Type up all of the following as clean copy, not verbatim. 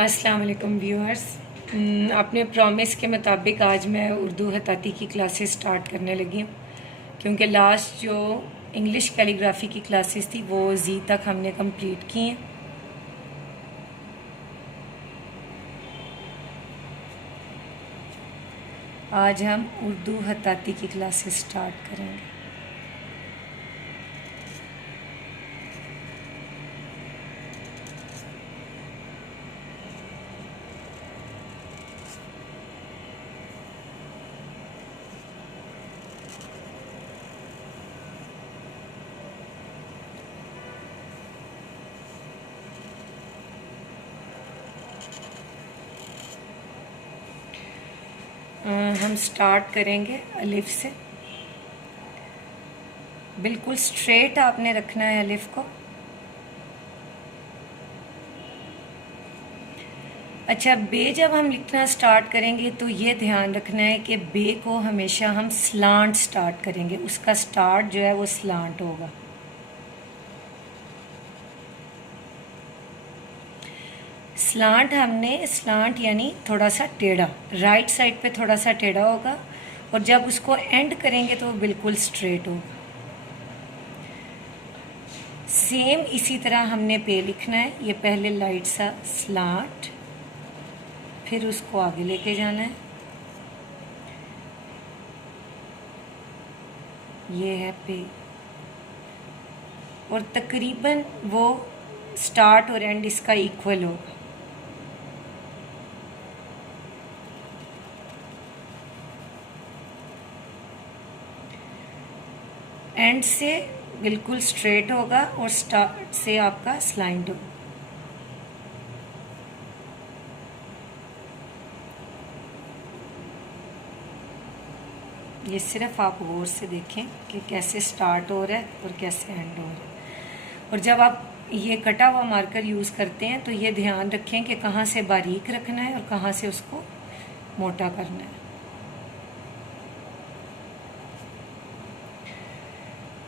अस्सलाम वालेकुम व्यूअर्स। अपने प्रॉमिस के मुताबिक आज मैं उर्दू खताती की क्लासेस स्टार्ट करने लगी हूँ, क्योंकि लास्ट जो इंग्लिश कैलीग्राफी की क्लासेस थी वो जी तक हमने कंप्लीट की हैं। आज हम उर्दू खताती की क्लासेस स्टार्ट करेंगे। हम स्टार्ट करेंगे अलिफ से। बिल्कुल स्ट्रेट आपने रखना है अलिफ को। अच्छा, बे जब हम लिखना स्टार्ट करेंगे तो ये ध्यान रखना है कि बे को हमेशा हम स्लांट स्टार्ट करेंगे, उसका स्टार्ट जो है वो स्लांट होगा। स्लांट यानी थोड़ा सा टेढ़ा, राइट साइड पे थोड़ा सा टेढ़ा होगा, और जब उसको एंड करेंगे तो वो बिल्कुल स्ट्रेट होगा। सेम इसी तरह हमने पे लिखना है। ये पहले लाइट सा स्लांट, फिर उसको आगे लेके जाना है। ये है पे, और तकरीबन वो स्टार्ट और एंड इसका इक्वल होगा। एंड से बिल्कुल स्ट्रेट होगा और स्टार्ट से आपका स्लाइड होगा। ये सिर्फ आप गौर से देखें कि कैसे स्टार्ट हो रहा है और कैसे एंड हो रहा है। और जब आप ये कटा हुआ मार्कर यूज़ करते हैं तो ये ध्यान रखें कि कहाँ से बारीक रखना है और कहाँ से उसको मोटा करना है।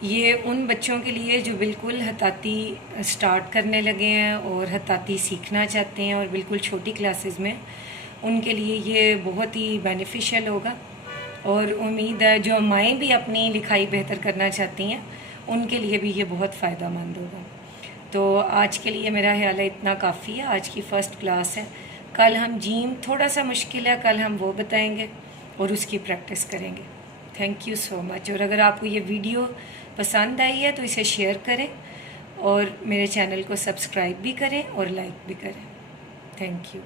ये उन बच्चों के लिए जो बिल्कुल खताती स्टार्ट करने लगे हैं और खताती सीखना चाहते हैं और बिल्कुल छोटी क्लासेस में, उनके लिए ये बहुत ही बेनिफिशियल होगा। और उम्मीद है जो माएँ भी अपनी लिखाई बेहतर करना चाहती हैं उनके लिए भी ये बहुत फ़ायदा मंद होगा। तो आज के लिए मेरा ख्याल है इतना काफ़ी है। आज की फ़र्स्ट क्लास है। कल हम जीम थोड़ा सा मुश्किल है, कल हम वो बताएंगे और उसकी प्रैक्टिस करेंगे। Thank you so much. और अगर आपको ये वीडियो पसंद आई है तो इसे शेयर करें और मेरे चैनल को सब्सक्राइब भी करें और लाइक भी करें। Thank you.